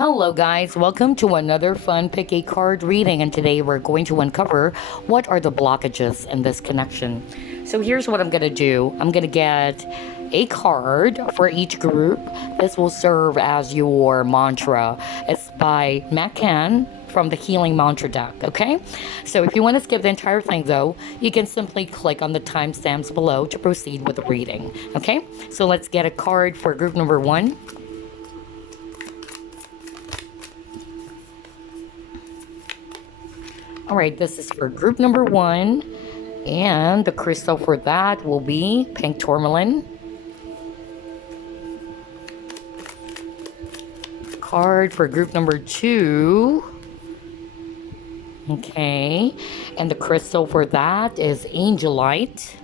Hello guys, welcome to another fun pick a card reading, and today we're going to uncover what are the blockages in this connection. So here's what I'm going to do. I'm going to get a card for each group. This will serve as your mantra. It's by Macan from the Healing Mantra deck, okay? So if you want to skip the entire thing though, you can simply click on the timestamps below to proceed with the reading, okay? So let's get a card for group number 1. All right, this is for group number 1, and the crystal for that will be pink tourmaline. Card for group number 2. Okay, and the crystal for that is Angelite.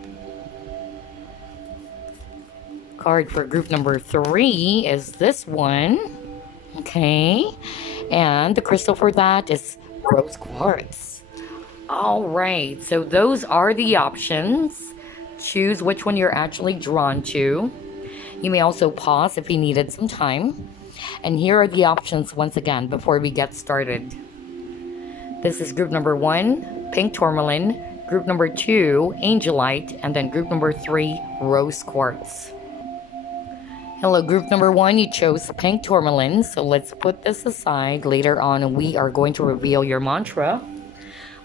Card for group number 3 is this one. Okay, and the crystal for that is rose quartz. All right, so those are the options. Choose which one you're actually drawn to. You may also pause if you needed some time. And here are the options once again before we get started. This is group number 1, pink tourmaline. Group number 2, Angelite. And then group number 3, rose quartz. Hello, group number 1, you chose pink tourmaline. So let's put this aside. Later on, we are going to reveal your mantra.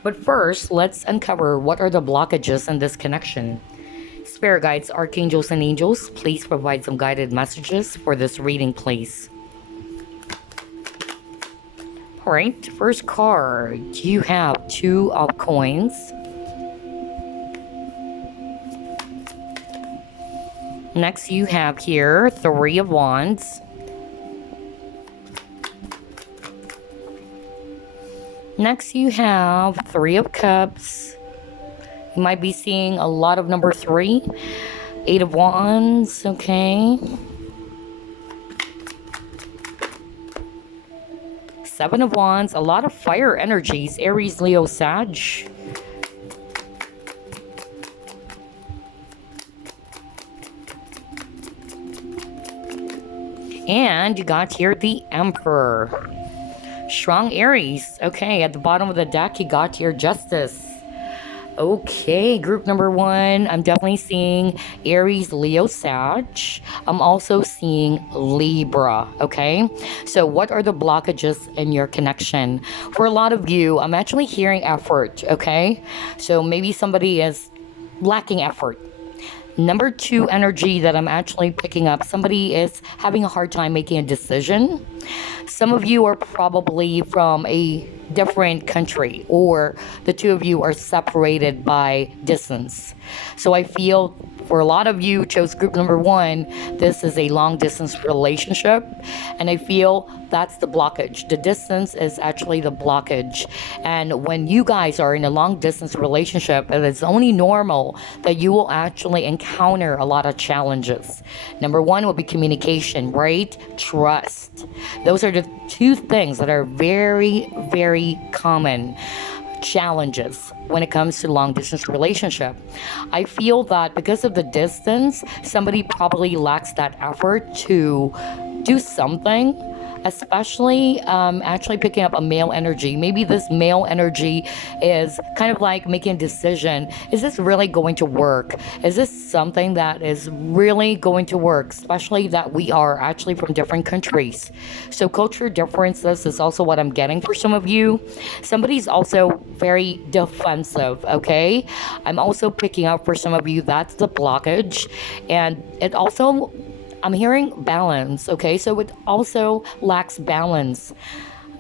But first, let's uncover what are the blockages in this connection. Spirit guides, archangels, and angels, please provide some guided messages for this reading, please. Alright, first card, you have 2 of coins. Next, you have here 3 of wands. Next, you have 3 of cups. You might be seeing a lot of number 3. 8 of wands, okay. 7 of wands, a lot of fire energies, Aries, Leo, Sag. And you got here the Emperor. Strong Aries. Okay, at the bottom of the deck, you got your Justice. Okay, group number 1, I'm definitely seeing Aries, Leo, Sag. I'm also seeing Libra, okay? So what are the blockages in your connection? For a lot of you, I'm actually hearing effort, okay? So maybe somebody is lacking effort. Number 2 energy that I'm actually picking up, somebody is having a hard time making a decision. Some of you are probably from a different country, or the 2 of you are separated by distance. So I feel for a lot of you chose group number 1, this is a long distance relationship, and I feel that's the blockage. The distance is actually the blockage. And when you guys are in a long distance relationship, it is only normal that you will actually encounter a lot of challenges. Number 1 will be communication, right? Trust. Those are the 2 things that are very, very common challenges when it comes to long distance relationship. I feel that because of the distance, somebody probably lacks that effort to do something, especially actually picking up a male energy. Maybe this male energy is kind of like making a decision. Is this really going to work? Is this something that is really going to work? Especially that we are actually from different countries. So culture differences is also what I'm getting for some of you. Somebody's also very defensive, okay? I'm also picking up for some of you, that's the blockage. And it also, I'm hearing balance, okay? So it also lacks balance.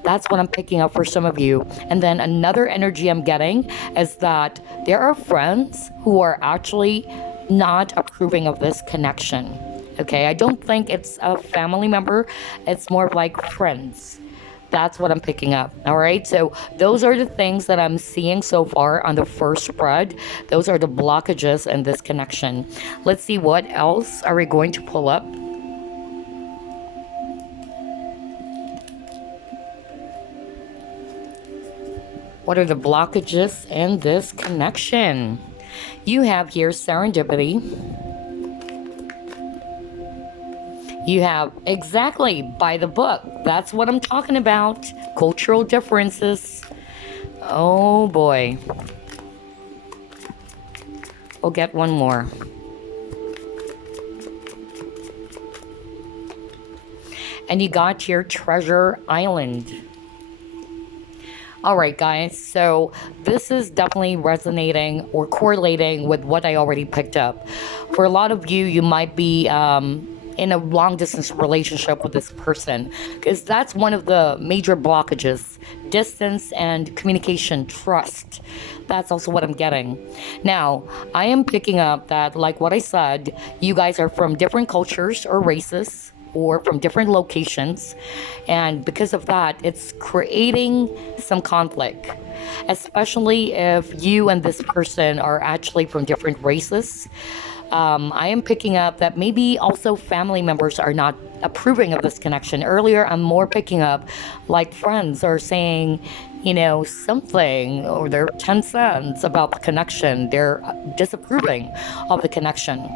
That's what I'm picking up for some of you. And then another energy I'm getting is that there are friends who are actually not approving of this connection, okay? I don't think it's a family member. It's more of like friends. That's what I'm picking up, all right? So those are the things that I'm seeing so far on the first spread. Those are the blockages in this connection. Let's see what else are we going to pull up. What are the blockages in this connection? You have here serendipity. You have exactly by the book. That's what I'm talking about. Cultural differences. Oh boy. We'll get one more. And you got your Treasure Island. All right, guys. So this is definitely resonating or correlating with what I already picked up. For a lot of you, you might be in a long distance relationship with this person, because that's one of the major blockages: distance and communication, trust. That's also what I'm getting. Now, I am picking up that, like what I said, you guys are from different cultures or races, or from different locations, and because of that, it's creating some conflict, especially if you and this person are actually from different races. I am picking up that maybe also family members are not approving of this connection. Earlier, I'm more picking up like friends are saying, something, or their 10 cents about the connection. They're disapproving of the connection.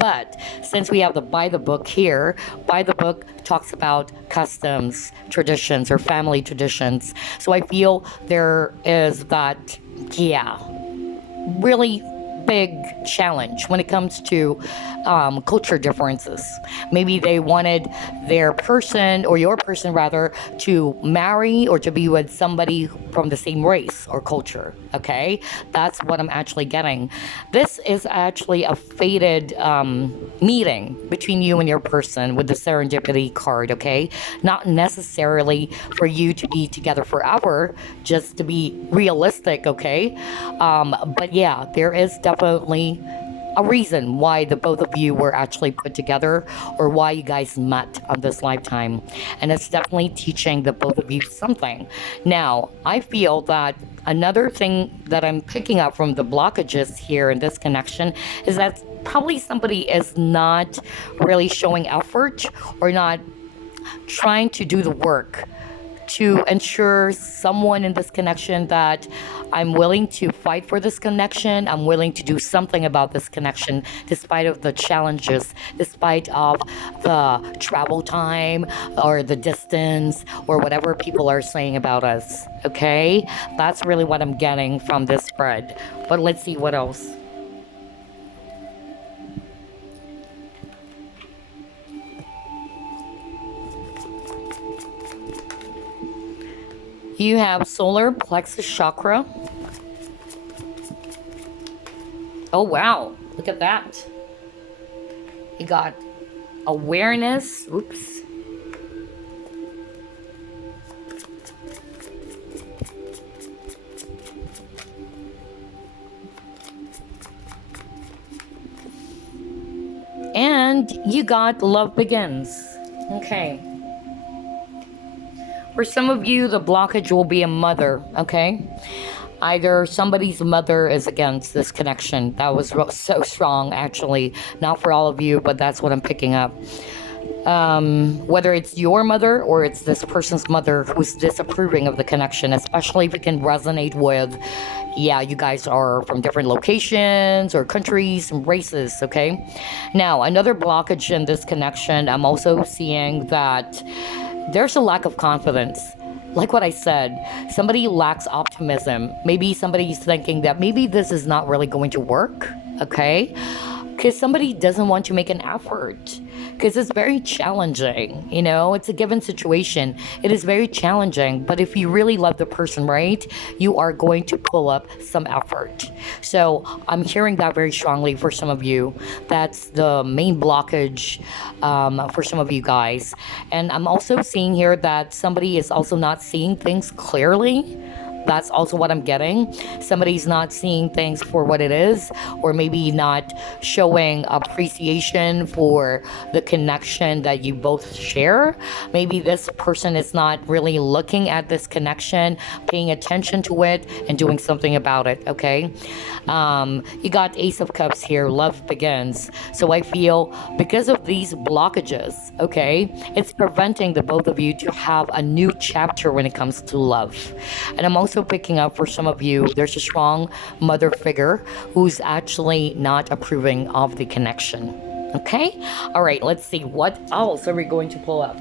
But since we have the by the book here, by the book talks about customs, traditions, or family traditions. So I feel there is that, really big challenge when it comes to culture differences. Maybe they wanted their person, or your person rather, to marry or to be with somebody from the same race or culture. Okay, that's what I'm actually getting. This is actually a fated meeting between you and your person with the serendipity card. Okay, not necessarily for you to be together forever, just to be realistic. Okay, but yeah, there is definitely a reason why the both of you were actually put together, or why you guys met on this lifetime. And it's definitely teaching the both of you something. Now, I feel that another thing that I'm picking up from the blockages here in this connection is that probably somebody is not really showing effort, or not trying to do the work to ensure someone in this connection that I'm willing to fight for this connection. I'm willing to do something about this connection, despite of the challenges, despite of the travel time or the distance or whatever people are saying about us. Okay, that's really what I'm getting from this spread. But let's see what else. You have solar plexus chakra. Oh, wow. Look at that. You got awareness. Oops. And you got love begins. Okay. For some of you, the blockage will be a mother, okay? Either somebody's mother is against this connection. That was so strong, actually. Not for all of you, but that's what I'm picking up. Whether it's your mother or it's this person's mother who's disapproving of the connection, especially if it can resonate with, you guys are from different locations or countries and races, okay? Now, another blockage in this connection, I'm also seeing that there's a lack of confidence. Like what I said, somebody lacks optimism. Maybe somebody's thinking that maybe this is not really going to work, okay? Because somebody doesn't want to make an effort. Because it's very challenging, it's a given situation. It is very challenging, but if you really love the person, right, you are going to pull up some effort. So I'm hearing that very strongly for some of you. That's the main blockage for some of you guys. And I'm also seeing here that somebody is also not seeing things clearly. That's also what I'm getting. Somebody's not seeing things for what it is, or maybe not showing appreciation for the connection that you both share. Maybe this person is not really looking at this connection, paying attention to it, and doing something about it, okay? You got Ace of Cups here, love begins. So I feel because of these blockages, okay, it's preventing the both of you to have a new chapter when it comes to love. And I'm also picking up for some of you, there's a strong mother figure who's actually not approving of the connection. Okay, all right, let's see what else are we going to pull up.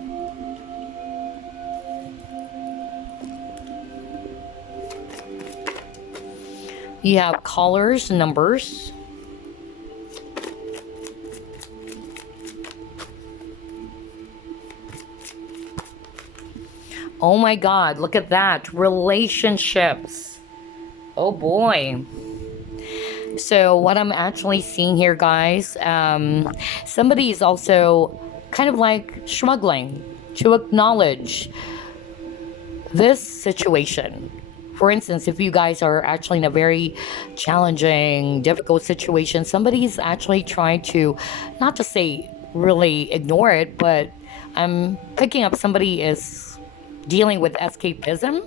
You have colors, numbers. Oh my God, look at that. Relationships. Oh boy. So what I'm actually seeing here, guys, somebody is also kind of like struggling to acknowledge this situation. For instance, if you guys are actually in a very challenging, difficult situation, somebody's actually trying to, not to say really ignore it, but I'm picking up somebody is dealing with escapism.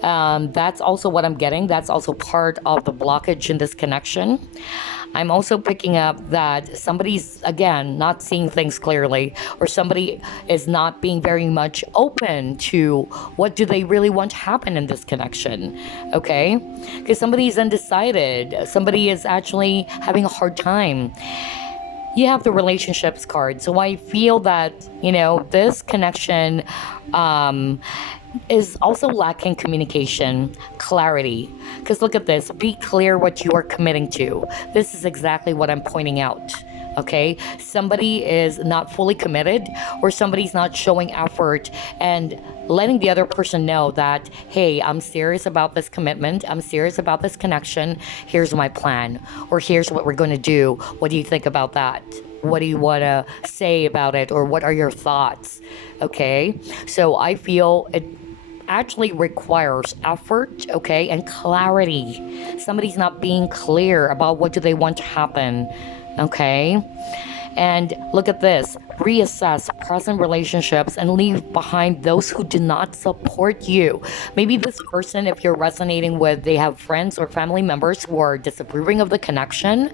That's also what I'm getting. That's also part of the blockage in this connection. I'm also picking up that somebody's, again, not seeing things clearly, or somebody is not being very much open to what do they really want to happen in this connection, okay? Because somebody is undecided. Somebody is actually having a hard time. You have the relationships card. So I feel that, this connection is also lacking communication, clarity. Because look at this, be clear what you are committing to. This is exactly what I'm pointing out. Okay, somebody is not fully committed, or somebody's not showing effort and letting the other person know that, hey, I'm serious about this commitment, I'm serious about this connection, here's my plan, or here's what we're going to do. What do you think about that? What do you want to say about it, or what are your thoughts? Okay, so I feel it actually requires effort, okay, and clarity. Somebody's not being clear about what do they want to happen, okay? And look at this, reassess present relationships and leave behind those who do not support you. Maybe this person, if you're resonating with, they have friends or family members who are disapproving of the connection.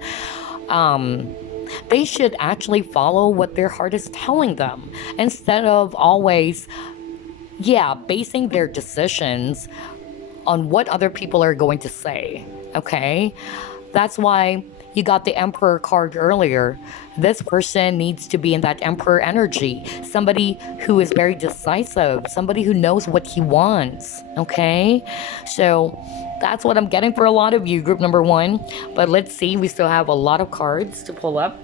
They should actually follow what their heart is telling them, instead of always, basing their decisions on what other people are going to say, okay? That's why you got the Emperor card earlier. This person needs to be in that Emperor energy. Somebody who is very decisive, somebody who knows what he wants, okay? So that's what I'm getting for a lot of you, group number 1. But let's see, we still have a lot of cards to pull up.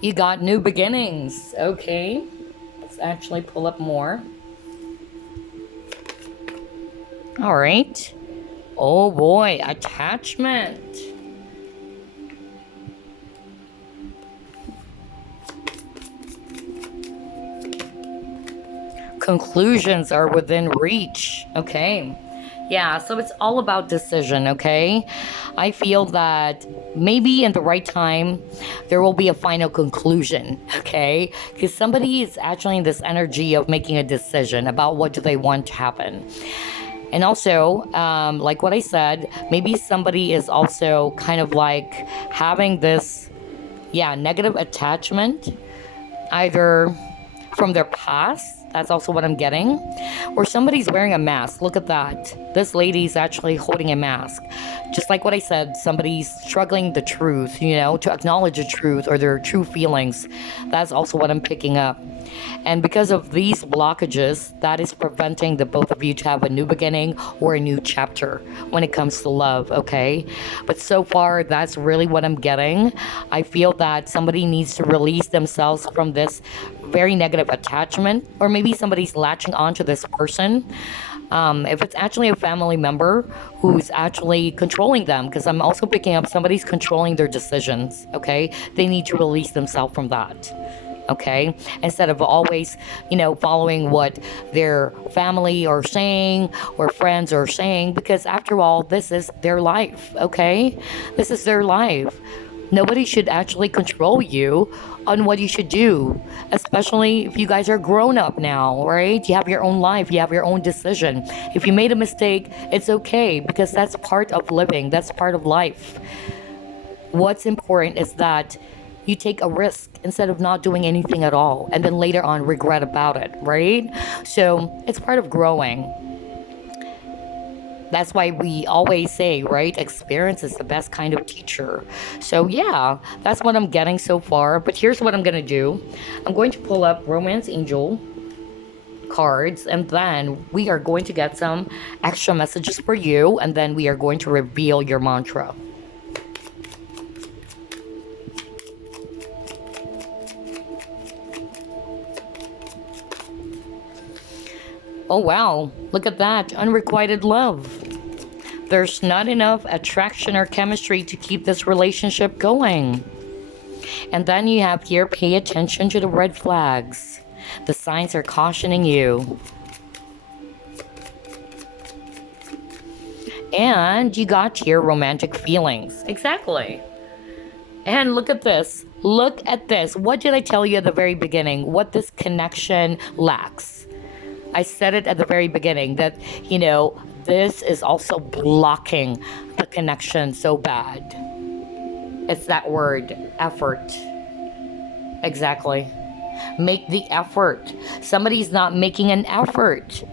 You got new beginnings. Okay, let's actually pull up more. All right. Oh boy, attachment. Conclusions are within reach. Okay. Yeah, so it's all about decision, okay? I feel that maybe in the right time, there will be a final conclusion, okay? Because somebody is actually in this energy of making a decision about what do they want to happen. And also, like what I said, maybe somebody is also kind of like having this, negative attachment, either from their past. That's also what I'm getting. Or somebody's wearing a mask. Look at that. This lady's actually holding a mask. Just like what I said, somebody's struggling the truth, to acknowledge the truth or their true feelings. That's also what I'm picking up. And because of these blockages, that is preventing the both of you to have a new beginning or a new chapter when it comes to love, okay? But so far, that's really what I'm getting. I feel that somebody needs to release themselves from this very negative attachment, or maybe somebody's latching onto this person. If it's actually a family member who's actually controlling them, because I'm also picking up somebody's controlling their decisions, okay? They need to release themselves from that. Okay, instead of always, following what their family are saying or friends are saying, because after all, this is their life. Okay, this is their life. Nobody should actually control you on what you should do, especially if you guys are grown up now, right? You have your own life, you have your own decision. If you made a mistake, it's okay, because that's part of living, that's part of life. What's important is that You take a risk instead of not doing anything at all, and then later on regret about it, right? So it's part of growing. That's why we always say, right? Experience is the best kind of teacher. So yeah, that's what I'm getting so far. But here's what I'm gonna do. I'm going to pull up Romance Angel cards, and then we are going to get some extra messages for you, and then we are going to reveal your mantra. Oh wow, look at that, unrequited love. There's not enough attraction or chemistry to keep this relationship going. And then you have here, pay attention to the red flags. The signs are cautioning you. And you got here, romantic feelings. Exactly. And look at this. Look at this. What did I tell you at the very beginning? What this connection lacks. I said it at the very beginning that, you know, this is also blocking the connection so bad. It's that word, effort. Exactly. Make the effort. Somebody's not making an effort.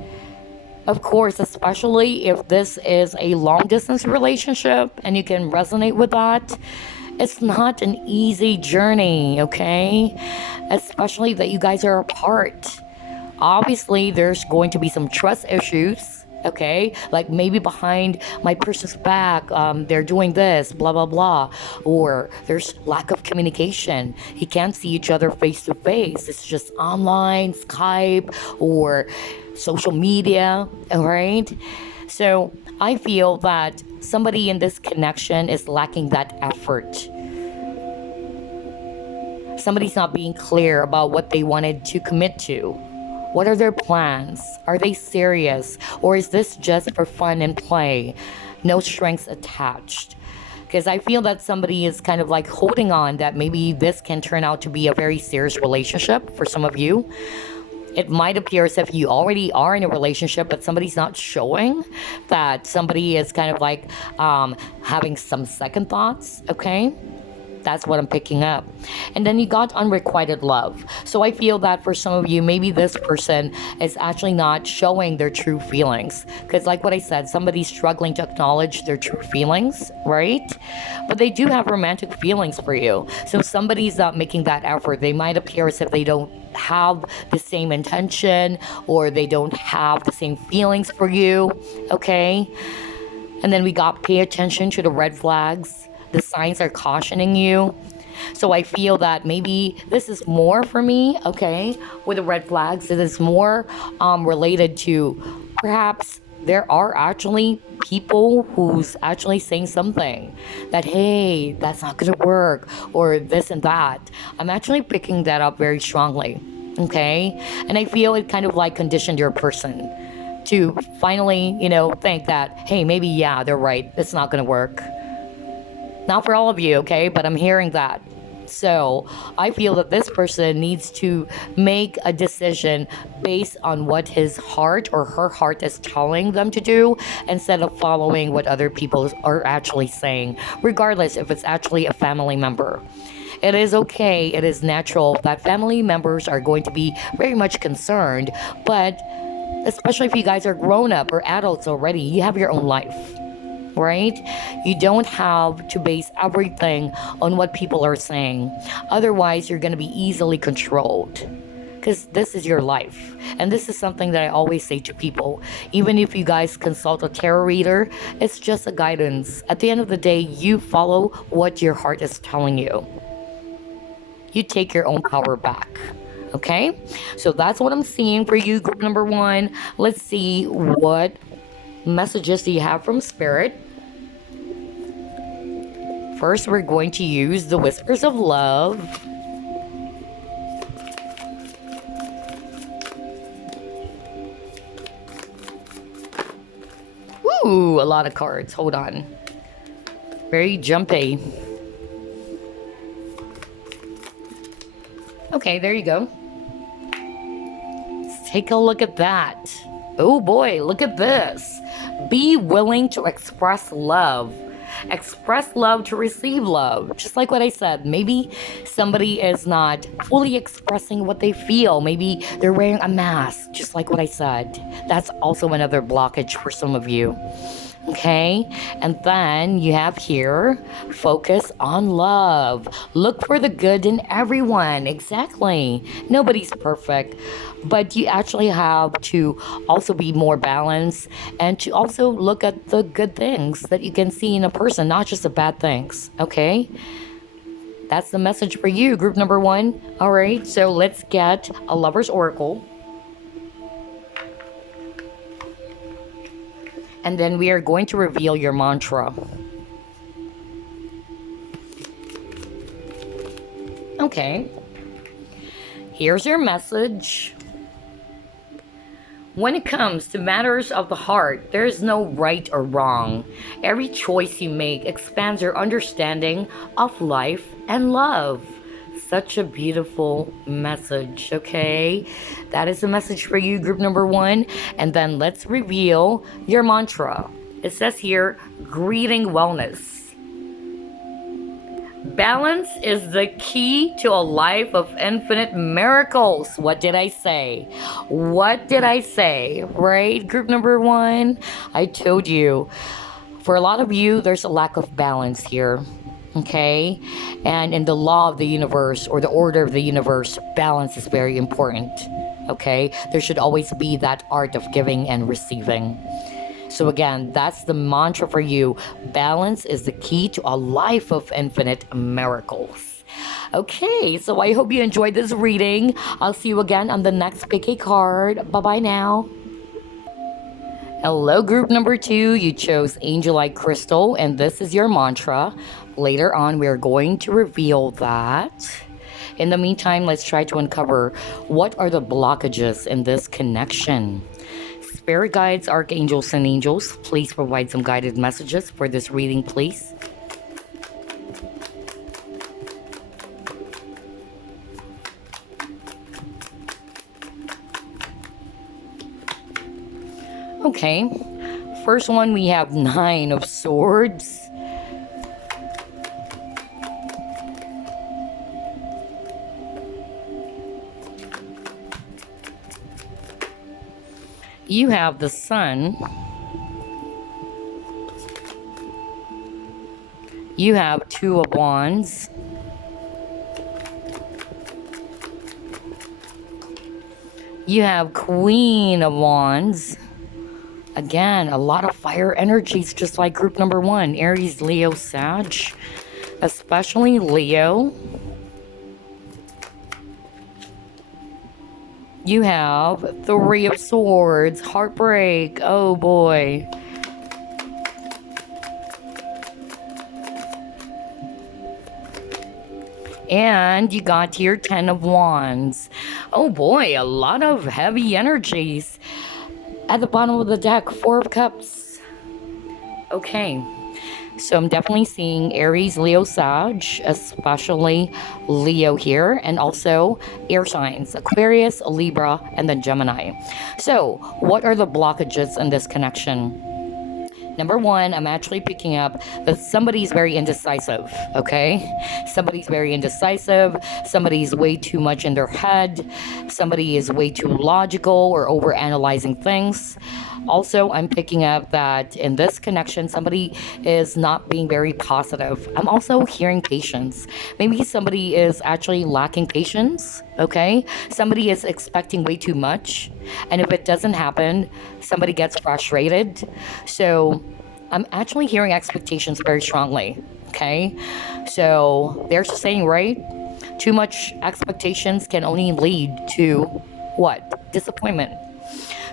Of course, especially if this is a long distance relationship and you can resonate with that. It's not an easy journey, okay? Especially that you guys are apart. Obviously, there's going to be some trust issues, okay? Like maybe behind my person's back, they're doing this, blah, blah, blah. Or there's lack of communication. You can't see each other face to face. It's just online, Skype, or social media, all right? So I feel that somebody in this connection is lacking that effort. Somebody's not being clear about what they wanted to commit to. What are their plans? Are they serious? Or is this just for fun and play? No strings attached. Because I feel that somebody is kind of like holding on that maybe this can turn out to be a very serious relationship for some of you. It might appear as if you already are in a relationship, but somebody's not showing that somebody is kind of like having some second thoughts, okay? That's what I'm picking up. And then you got unrequited love. So I feel that for some of you, maybe this person is actually not showing their true feelings. Because like what I said, somebody's struggling to acknowledge their true feelings, right? But they do have romantic feelings for you. So somebody's not making that effort. They might appear as if they don't have the same intention or they don't have the same feelings for you, okay? And then we got pay attention to the red flags. The signs are cautioning you. So I feel that maybe this is more for me, okay, with the red flags. It is more related to perhaps there are actually people who's actually saying something that, hey, that's not gonna work, or this and that. I'm actually picking that up very strongly, okay? And I feel it kind of like conditioned your person to finally, you know, think that, hey, maybe, yeah, they're right. It's not gonna work. Not for all of you, okay? But I'm hearing that. So I feel that this person needs to make a decision based on what his heart or her heart is telling them to do instead of following what other people are actually saying, regardless if it's actually a family member. It is okay, it is natural that family members are going to be very much concerned, but especially if you guys are grown up or adults already, you have your own life. Right? You don't have to base everything on what people are saying. Otherwise, you're going to be easily controlled. Because this is your life. And this is something that I always say to people. Even if you guys consult a tarot reader, it's just a guidance. At the end of the day, you follow what your heart is telling you. You take your own power back. Okay? So that's what I'm seeing for you, group number 1. Let's see what messages do you have from spirit. First, we're going to use the Whispers of Love. Ooh, a lot of cards. Hold on. Very jumpy. Okay, there you go. Let's take a look at that. Oh boy, look at this. Be willing to express love. Express love to receive love. Just like what I said, maybe somebody is not fully expressing what they feel. Maybe they're wearing a mask, just like what I said. That's also another blockage for some of you. Okay, and then you have here, focus on love. Look for the good in everyone. Exactly. Nobody's perfect, but you actually have to also be more balanced and to also look at the good things that you can see in a person, not just the bad things. Okay, that's the message for you, group number one. All right, so let's get a lover's oracle. And then we are going to reveal your mantra. Okay. Here's your message. When it comes to matters of the heart, there is no right or wrong. Every choice you make expands your understanding of life and love. Such a beautiful message, okay? That is the message for you, group number one. And then let's reveal your mantra. It says here, greeting wellness. Balance is the key to a life of infinite miracles. What did I say? What did I say? Right, group number one? I told you. For a lot of you, there's a lack of balance here. Okay, and in the law of the universe or the order of the universe, balance is very important. Okay, there should always be that art of giving and receiving. So again, that's the mantra for you. Balance is the key to a life of infinite miracles. Okay, so I hope you enjoyed this reading. I'll see you again on the next pick a card. Bye-bye now. Hello, group number two. You chose Angelite Crystal, and this is your mantra. Later on, we're going to reveal that. In the meantime, let's try to uncover what are the blockages in this connection. Spirit guides, archangels, and angels, please provide some guided messages for this reading, please. Okay, first one, we have Nine of Swords. You have the Sun. You have Two of Wands. You have Queen of Wands. Again, a lot of fire energies, just like group number one, Aries, Leo, Sag, especially Leo. You have Three of Swords, heartbreak. Oh boy. And you got your Ten of Wands. Oh boy, a lot of heavy energies. At the bottom of the deck, Four of Cups. Okay. So I'm definitely seeing Aries, Leo, Sag, especially Leo here, and also air signs, Aquarius, Libra, and then Gemini. So what are the blockages in this connection? Number one, I'm actually picking up that somebody's very indecisive, okay? Somebody's very indecisive. Somebody's way too much in their head. Somebody is way too logical or overanalyzing things. Also, I'm picking up that in this connection, somebody is not being very positive. I'm also hearing patience. Maybe somebody is actually lacking patience, okay? Somebody is expecting way too much. And if it doesn't happen, somebody gets frustrated. So I'm actually hearing expectations very strongly, okay? So there's a saying, right? Too much expectations can only lead to what? Disappointment.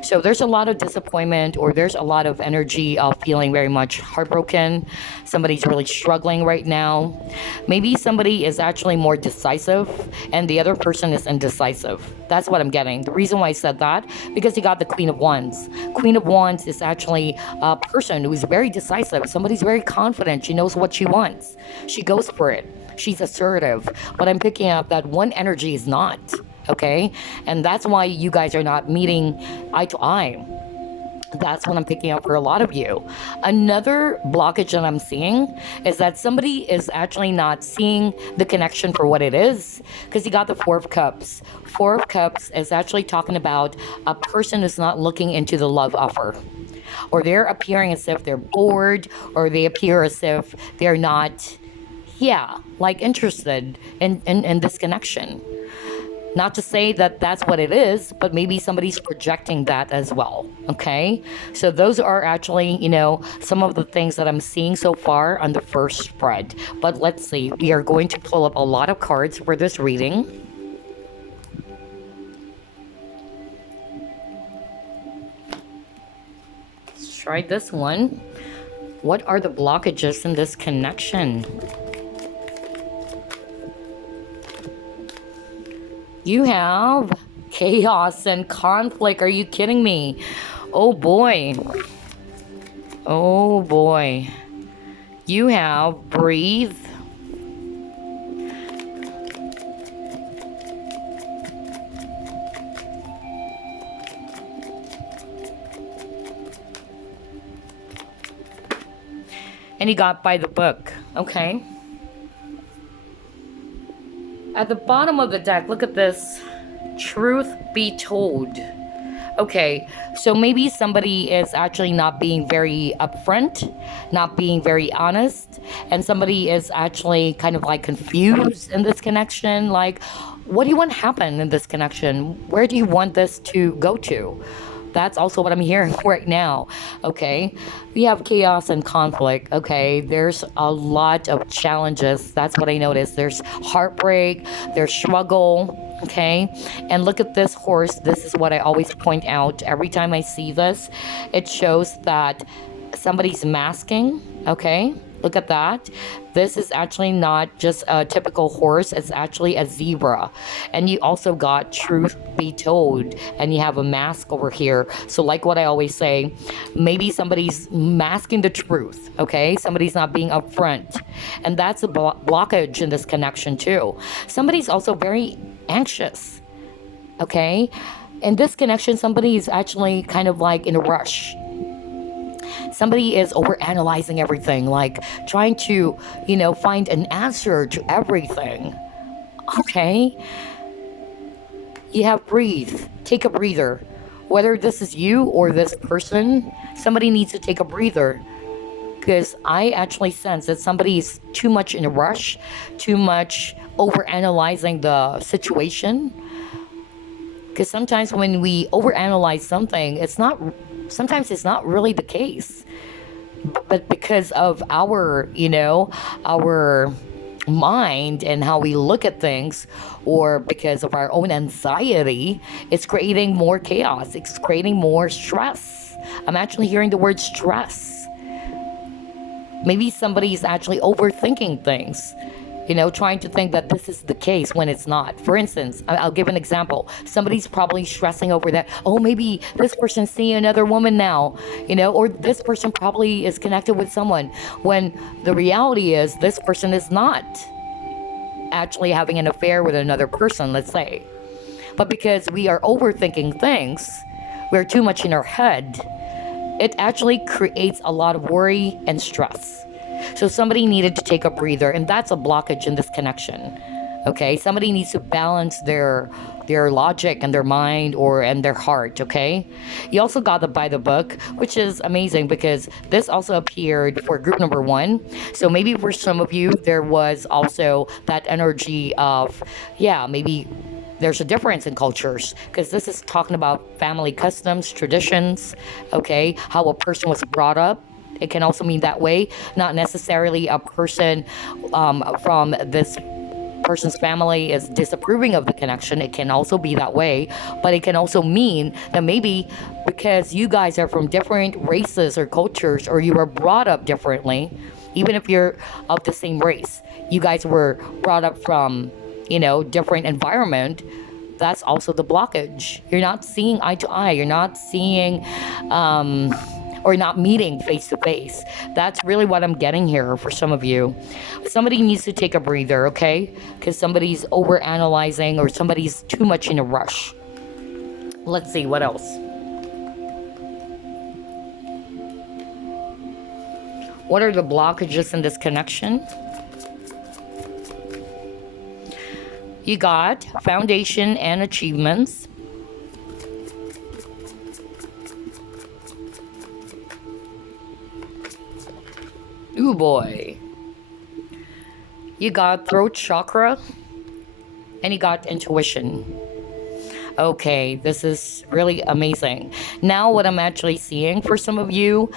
So there's a lot of disappointment, or there's a lot of energy of feeling very much heartbroken. Somebody's really struggling right now. Maybe somebody is actually more decisive and the other person is indecisive. That's what I'm getting. The reason why I said that, because you got the Queen of Wands. Queen of Wands is actually a person who is very decisive. Somebody's very confident. She knows what she wants. She goes for it. She's assertive. But I'm picking up that one energy is not. Okay, and that's why you guys are not meeting eye to eye. That's what I'm picking up for a lot of you. Another blockage that I'm seeing is that somebody is actually not seeing the connection for what it is, because you got the Four of Cups. Four of Cups is actually talking about a person who's not looking into the love offer, or they're appearing as if they're bored, or they appear as if they're not, yeah, like interested in this connection. Not to say that that's what it is, but maybe somebody's projecting that as well. Okay. So those are actually, some of the things that I'm seeing so far on the first spread. But let's see. We are going to pull up a lot of cards for this reading. Let's try this one. What are the blockages in this connection? You have chaos and conflict. Are you kidding me? Oh boy. Oh boy. You have breathe. And you got by the book. Okay. At the bottom of the deck, look at this. Truth be told. Okay, so maybe somebody is actually not being very upfront, not being very honest, and somebody is actually kind of like confused in this connection. Like, what do you want to happen in this connection? Where do you want this to go to? That's also what I'm hearing right now. Okay, we have chaos and conflict. Okay, there's a lot of challenges. That's what I noticed. There's heartbreak, there's struggle. Okay, and look at this horse. This is what I always point out every time I see this. It shows that somebody's masking. Okay, look at that. This is actually not just a typical horse, it's actually a zebra. And you also got truth be told, and you have a mask over here. So like what I always say, maybe somebody's masking the truth. Okay, somebody's not being upfront, and that's a blockage in this connection too. Somebody's also very anxious. Okay, in this connection, somebody is actually kind of like in a rush. Somebody is overanalyzing everything, like trying to, find an answer to everything. Okay? You have breathe. Take a breather. Whether this is you or this person, somebody needs to take a breather. Because I actually sense that somebody is too much in a rush, too much overanalyzing the situation. Because sometimes when we overanalyze something, sometimes it's not really the case. But because of our mind and how we look at things, or because of our own anxiety, it's creating more chaos. It's creating more stress. I'm actually hearing the word stress. Maybe somebody's actually overthinking things. Trying to think that this is the case when it's not. For instance, I'll give an example. Somebody's probably stressing over that, oh, maybe this person's seeing another woman now, or this person probably is connected with someone, when the reality is this person is not actually having an affair with another person, let's say. But because we are overthinking things, we're too much in our head, it actually creates a lot of worry and stress. So somebody needed to take a breather, and that's a blockage in this connection. Okay, somebody needs to balance their logic and their mind and their heart. Okay, you also got the by the book, which is amazing because this also appeared for group number 1. So maybe for some of you there was also that energy of, yeah, maybe there's a difference in cultures, because this is talking about family customs, traditions. Okay, how a person was brought up. It can also mean that way, not necessarily a person from this person's family is disapproving of the connection. It can also be that way, but it can also mean that maybe because you guys are from different races or cultures, or you were brought up differently, even if you're of the same race, you guys were brought up from, different environment. That's also the blockage. You're not seeing eye to eye. You're not seeing or not meeting face to face. That's really what I'm getting here for some of you. Somebody needs to take a breather, okay? Because somebody's over analyzing, or somebody's too much in a rush. Let's see what else. What are the blockages in this connection? You got foundation and achievements. Ooh boy. You got throat chakra. And you got intuition. Okay, this is really amazing. Now what I'm actually seeing for some of you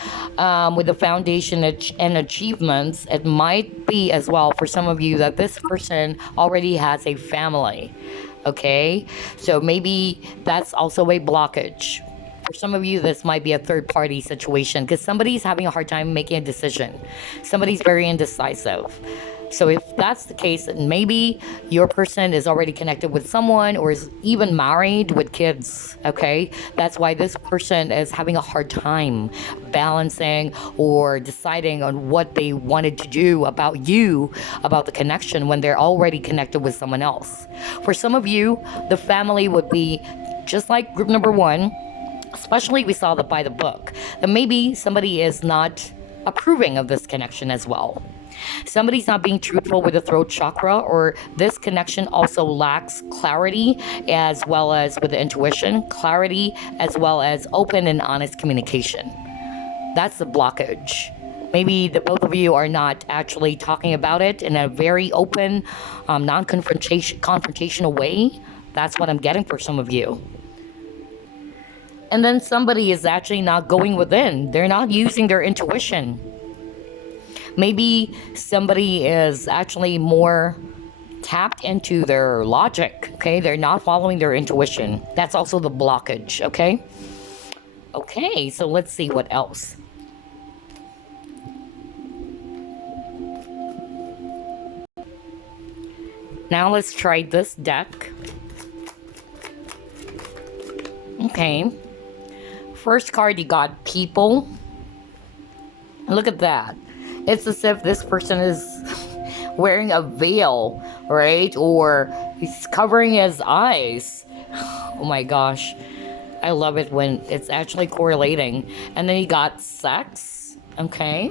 with the foundation and achievements, it might be as well for some of you that this person already has a family. Okay, so maybe that's also a blockage. For some of you, this might be a third party situation because somebody's having a hard time making a decision. Somebody's very indecisive. So if that's the case, then maybe your person is already connected with someone or is even married with kids, okay? That's why this person is having a hard time balancing or deciding on what they wanted to do about you, about the connection when they're already connected with someone else. For some of you, the family would be just like group number one, especially we saw that by the book, that maybe somebody is not approving of this connection as well. Somebody's not being truthful with the throat chakra, or this connection also lacks clarity as well as with the intuition, clarity as well as open and honest communication. That's the blockage. Maybe the both of you are not actually talking about it in a very open, non-confrontational way. That's what I'm getting for some of you. And then somebody is actually not going within. They're not using their intuition. Maybe somebody is actually more tapped into their logic, okay? They're not following their intuition. That's also the blockage, okay? Okay, so let's see what else. Now let's try this deck. Okay. First card, you got people. Look at that. It's as if this person is wearing a veil, right? Or he's covering his eyes. Oh my gosh. I love it when it's actually correlating. And then you got sex. Okay.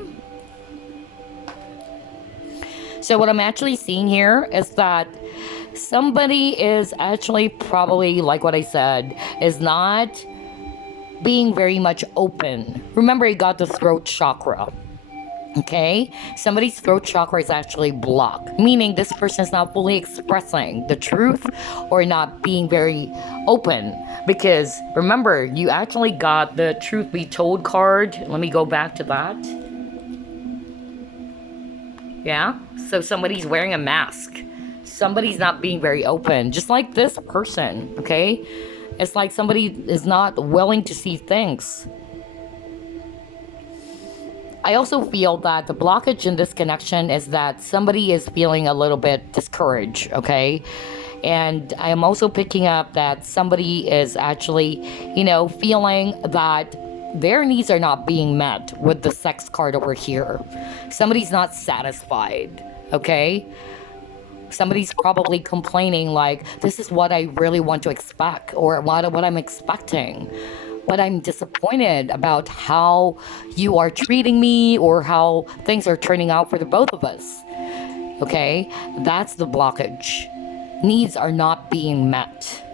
So what I'm actually seeing here is that somebody is actually probably, like what I said, is not being very much open. Remember, you got the throat chakra. Okay, somebody's throat chakra is actually blocked, meaning this person is not fully expressing the truth or not being very open. Because remember, you actually got the truth be told card. Let me go back to that. Yeah, so somebody's wearing a mask. Somebody's not being very open, just like this person, okay? It's like somebody is not willing to see things. I also feel that the blockage in this connection is that somebody is feeling a little bit discouraged, okay? And I am also picking up that somebody is actually, feeling that their needs are not being met with the sex card over here. Somebody's not satisfied, okay? Somebody's probably complaining like, this is what I really want to expect, or what I'm expecting. But I'm disappointed about how you are treating me or how things are turning out for the both of us. Okay? That's the blockage. Needs are not being met.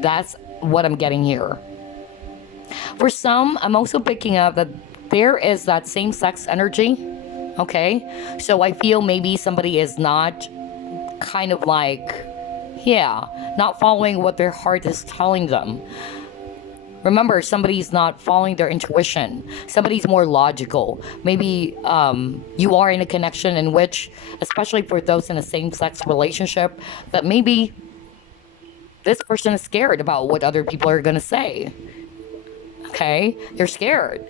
That's what I'm getting here. For some, I'm also picking up that there is that same-sex energy. Okay? So I feel maybe somebody is not kind of like, not following what their heart is telling them. Remember, somebody's not following their intuition. Somebody's more logical. Maybe you are in a connection in which, especially for those in a same-sex relationship, that maybe this person is scared about what other people are going to say. Okay? They're scared.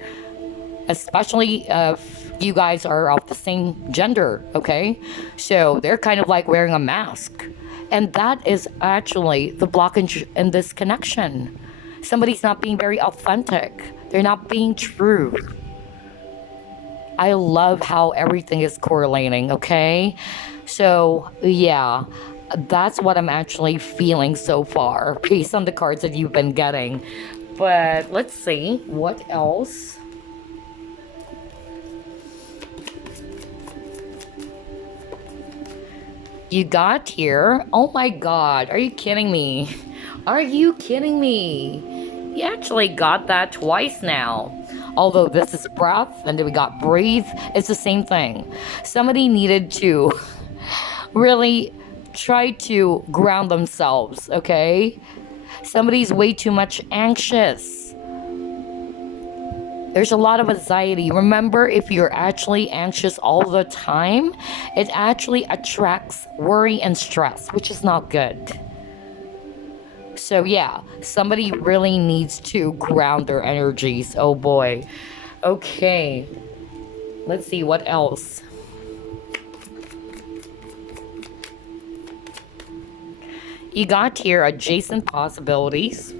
Especially if you guys are of the same gender, okay? So they're kind of like wearing a mask. And that is actually the blockage in this connection. Somebody's not being very authentic. They're not being true. I love how everything is correlating, okay? So, yeah, that's what I'm actually feeling so far based on the cards that you've been getting. But let's see, what else? You got here. Oh my god, are you kidding me? Are you kidding me? You actually got that twice now. Although this is breath and then we got breathe, it's the same thing. Somebody needed to really try to ground themselves, okay? Somebody's way too much anxious. There's a lot of anxiety. Remember, if you're actually anxious all the time, it actually attracts worry and stress, which is not good. So yeah, somebody really needs to ground their energies. Oh boy. Okay. Let's see what else. You got here adjacent possibilities.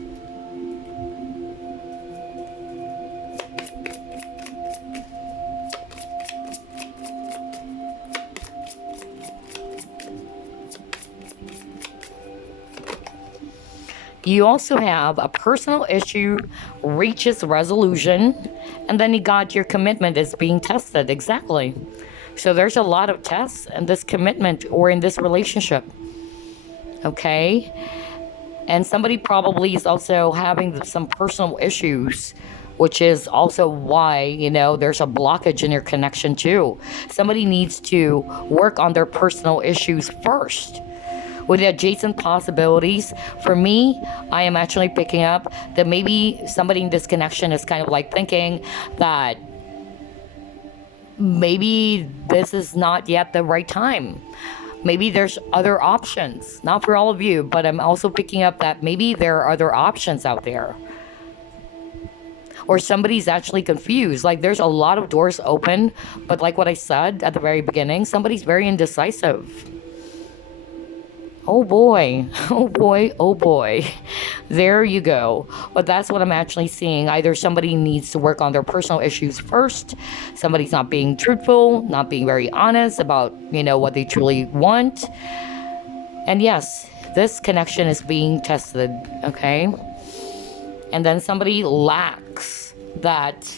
You also have a personal issue reaches resolution, and then you got your commitment is being tested. Exactly. So there's a lot of tests in this commitment or in this relationship. Okay? And somebody probably is also having some personal issues, which is also why, you know, there's a blockage in your connection too. Somebody needs to work on their personal issues first. With the adjacent possibilities, for me, I am actually picking up that maybe somebody in this connection is kind of like thinking that maybe this is not yet the right time. Maybe there's other options, not for all of you, but I'm also picking up that maybe there are other options out there. Or somebody's actually confused. Like there's a lot of doors open, but like what I said at the very beginning, somebody's very indecisive. Oh boy, oh boy, oh boy. There you go. But that's what I'm actually seeing. Either somebody needs to work on their personal issues first, somebody's not being truthful, not being very honest about, you know, what they truly want. And yes, this connection is being tested, okay? And then somebody lacks that,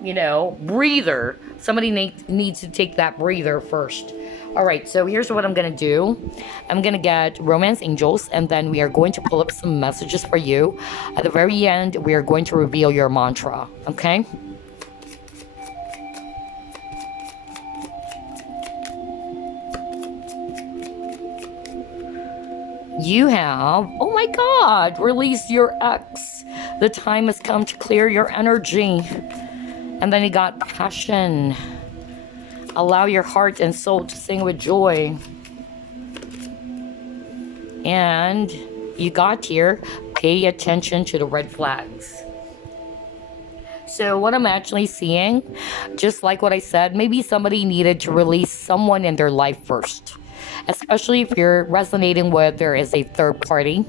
you know, breather. Somebody needs to take that breather first. All right, so here's what I'm gonna do. I'm gonna get romance angels, and then we are going to pull up some messages for you. At the very end, we are going to reveal your mantra, okay? You have, oh my God, release your ex. The time has come to clear your energy. And then you got passion. Allow your heart and soul to sing with joy. And you got here, pay attention to the red flags. So what I'm actually seeing, just like what I said, maybe somebody needed to release someone in their life first. Especially if you're resonating with there is a third party,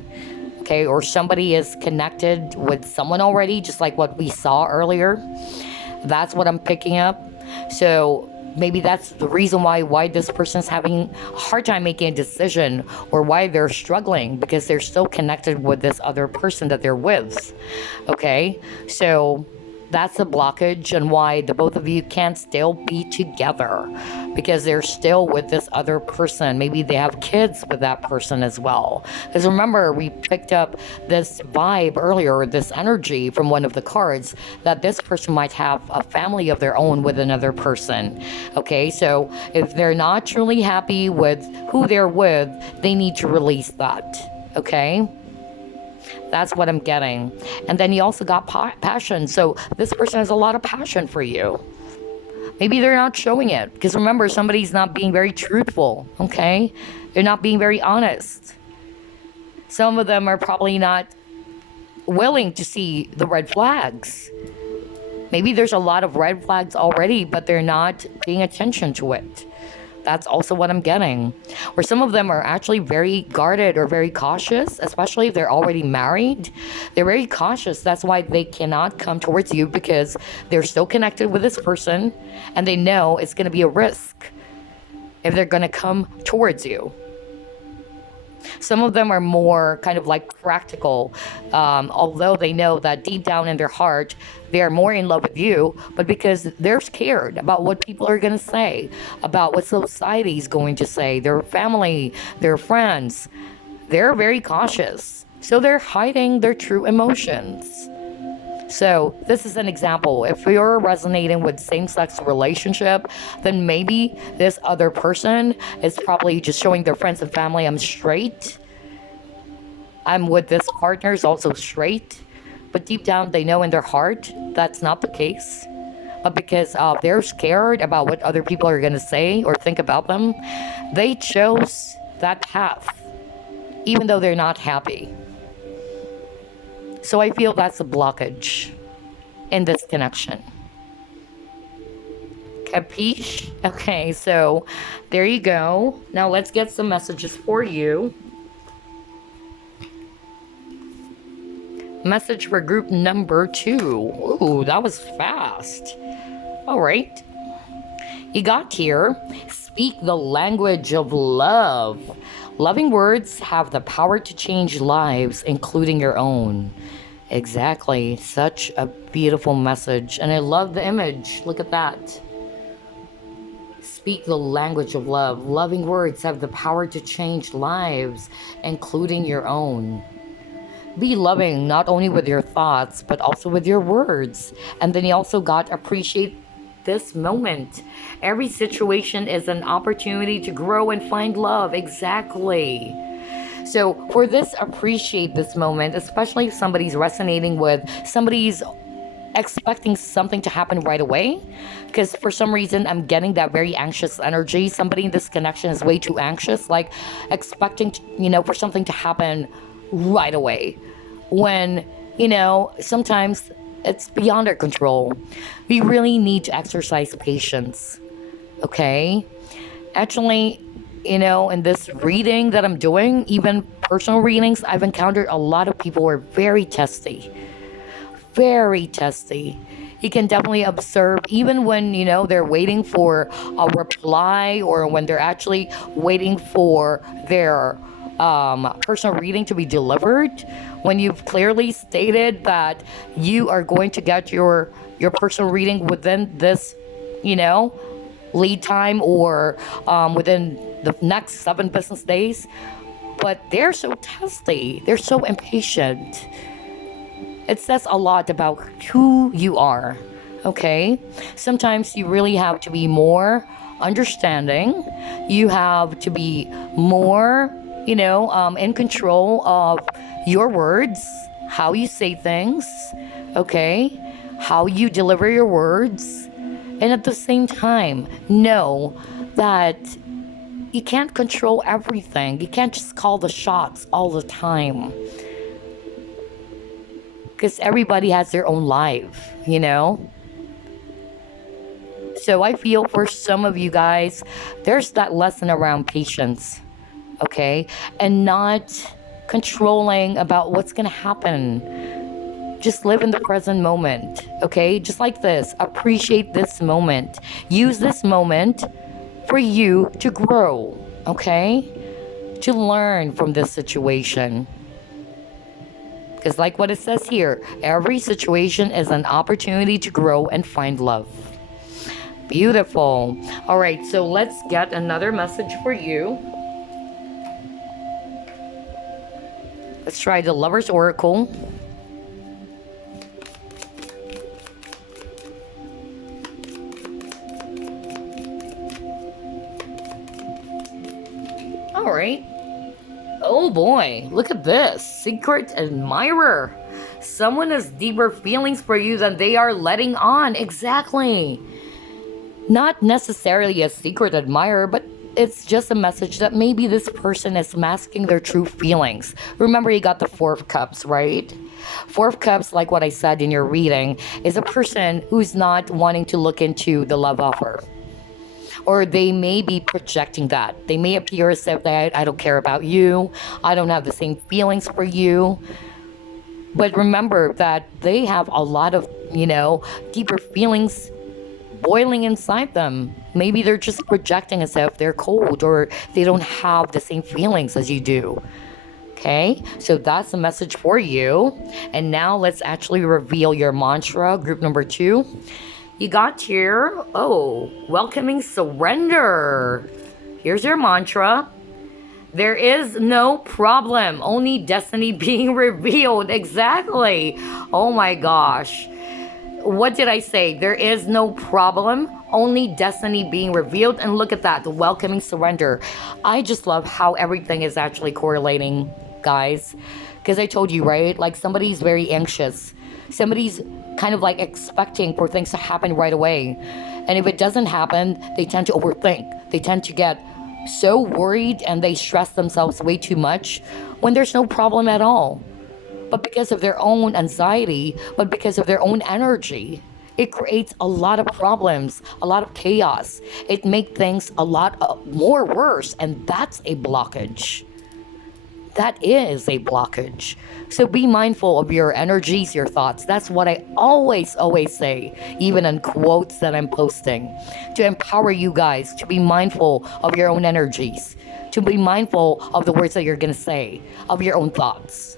okay, or somebody is connected with someone already, just like what we saw earlier. That's what I'm picking up. So maybe that's the reason why this person's having a hard time making a decision, or why they're struggling, because they're still connected with this other person that they're with. Okay, so that's a blockage, and why the both of you can't still be together, because they're still with this other person. Maybe they have kids with that person as well. Because remember, we picked up this vibe earlier, this energy from one of the cards, that this person might have a family of their own with another person. Okay, so if they're not truly happy with who they're with, they need to release that. Okay? That's what I'm getting. And then you also got passion. So this person has a lot of passion for you. Maybe they're not showing it. Because remember, somebody's not being very truthful. Okay? They're not being very honest. Some of them are probably not willing to see the red flags. Maybe there's a lot of red flags already, but they're not paying attention to it. That's also what I'm getting. Or some of them are actually very guarded or very cautious, especially if they're already married. They're very cautious. That's why they cannot come towards you, because they're still connected with this person, and they know it's going to be a risk if they're going to come towards you. Some of them are more kind of like practical, although they know that deep down in their heart, they are more in love with you, but because they're scared about what people are going to say, about what society is going to say, their family, their friends, they're very cautious. So they're hiding their true emotions. So this is an example. If you're resonating with same-sex relationship, then maybe this other person is probably just showing their friends and family, I'm straight. I'm with this partner is also straight. But deep down, they know in their heart that's not the case. But because they're scared about what other people are going to say or think about them, they chose that path, even though they're not happy. So I feel that's a blockage in this connection. Capiche? Okay, so there you go. Now let's get some messages for you. Message for group number 2. Ooh, that was fast. All right. You got here. Speak the language of love. Loving words have the power to change lives, including your own. Exactly. Such a beautiful message. And I love the image. Look at that. Speak the language of love. Loving words have the power to change lives, including your own. Be loving not only with your thoughts, but also with your words. And then you also got appreciate this moment. Every situation is an opportunity to grow and find love. Exactly. So for this, appreciate this moment, especially if somebody's resonating with, somebody's expecting something to happen right away. Because for some reason, I'm getting that very anxious energy. Somebody in this connection is way too anxious, like expecting, for something to happen right away. When, sometimes it's beyond our control. We really need to exercise patience. Okay? Actually, in this reading that I'm doing, even personal readings, I've encountered a lot of people who are very testy. Very testy. You can definitely observe even when, they're waiting for a reply or when they're actually waiting for their personal reading to be delivered, when you've clearly stated that you are going to get your personal reading within this, lead time or within the next 7 business days, but they're so testy, they're so impatient. It says a lot about who you are, okay? Sometimes you really have to be more understanding. You have to be more, in control of your words, how you say things, okay? How you deliver your words. And at the same time, know that you can't control everything. You can't just call the shots all the time. Because everybody has their own life, So I feel for some of you guys, there's that lesson around patience, okay? And not controlling about what's going to happen. Just live in the present moment, okay? Just like this. Appreciate this moment. Use this moment for you to grow, okay? To learn from this situation. Because like what it says here, every situation is an opportunity to grow and find love. Beautiful. All right, so let's get another message for you. Let's try the Lover's Oracle. All right. Oh boy, look at this. Secret admirer. Someone has deeper feelings for you than they are letting on. Exactly. Not necessarily a secret admirer, but it's just a message that maybe this person is masking their true feelings. Remember, you got the Four of Cups, right? Four of Cups, like what I said in your reading, is a person who's not wanting to look into the love offer. Or they may be projecting that. They may appear as if I don't care about you. I don't have the same feelings for you. But remember that they have a lot of, deeper feelings boiling inside them. Maybe they're just projecting as if they're cold or they don't have the same feelings as you do. Okay, so that's the message for you. And now let's actually reveal your mantra, group number 2. You got here, welcoming surrender. Here's your mantra. There is no problem, only destiny being revealed. Exactly. Oh my gosh. What did I say? There is no problem, only destiny being revealed. And look at that, the welcoming surrender. I just love how everything is actually correlating, guys. Because I told you, right? Like somebody's very anxious. Somebody's kind of like expecting for things to happen right away. And if it doesn't happen, they tend to overthink. They tend to get so worried and they stress themselves way too much when there's no problem at all. But because of their own anxiety, but because of their own energy, it creates a lot of problems, a lot of chaos. It makes things a lot more worse, and that's a blockage. That is a blockage. So be mindful of your energies, your thoughts. That's what I always say, even in quotes that I'm posting, to empower you guys to be mindful of your own energies, to be mindful of the words that you're going to say, of your own thoughts.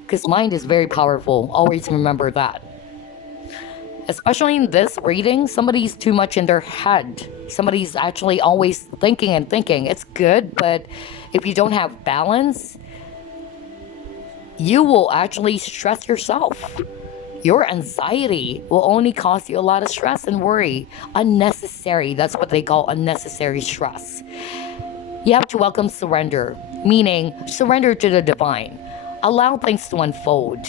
Because mind is very powerful. Always remember that. Especially in this reading, somebody's too much in their head. Somebody's actually always thinking and thinking. It's good, but if you don't have balance, you will actually stress yourself. Your anxiety will only cause you a lot of stress and worry. Unnecessary. That's what they call unnecessary stress. You have to welcome surrender, meaning surrender to the divine. Allow things to unfold.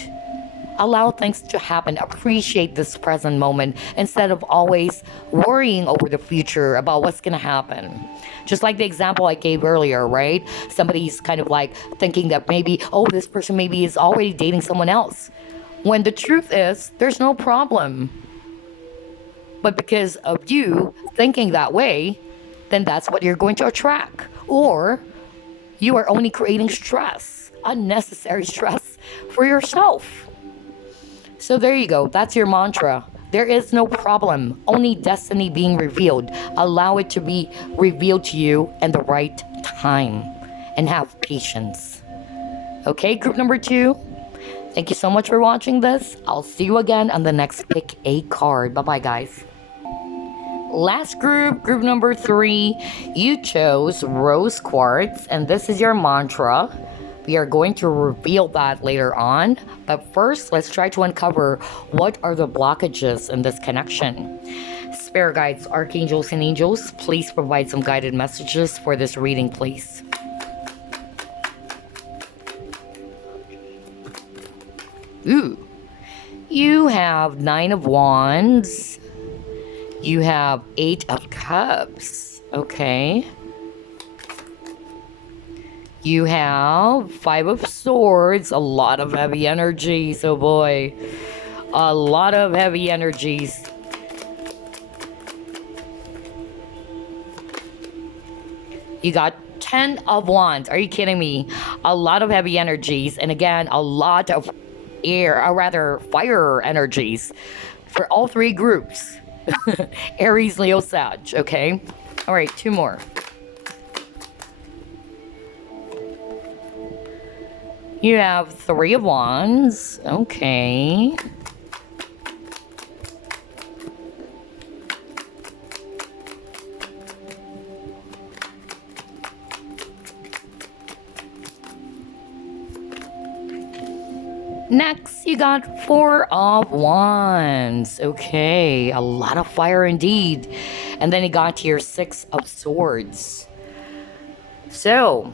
Allow things to happen. Appreciate this present moment instead of always worrying over the future about what's going to happen. Just like the example I gave earlier, right? Somebody's kind of like thinking that maybe, this person maybe is already dating someone else. When the truth is, there's no problem. But because of you thinking that way, then that's what you're going to attract. Or you are only creating stress, unnecessary stress for yourself. So there you go. That's your mantra. There is no problem, only destiny being revealed. Allow it to be revealed to you in the right time and have patience. Okay, group number 2. Thank you so much for watching this. I'll see you again on the next Pick a Card. Bye-bye, guys. Last group number 3. You chose Rose Quartz, and this is your mantra. We are going to reveal that later on. But first, let's try to uncover what are the blockages in this connection. Spirit guides, archangels, and angels, please provide some guided messages for this reading, please. Ooh. You have 9 of Wands. You have 8 of Cups. Okay. You have 5 of Swords, a lot of heavy energies, oh boy. A lot of heavy energies. You got 10 of Wands, are you kidding me? A lot of heavy energies, and again, a lot of fire energies for all 3 groups. Aries, Leo, Sag, okay? All right, 2 more. You have 3 of Wands. Okay. Next, you got 4 of Wands. Okay, a lot of fire indeed. And then you got your 6 of Swords. So,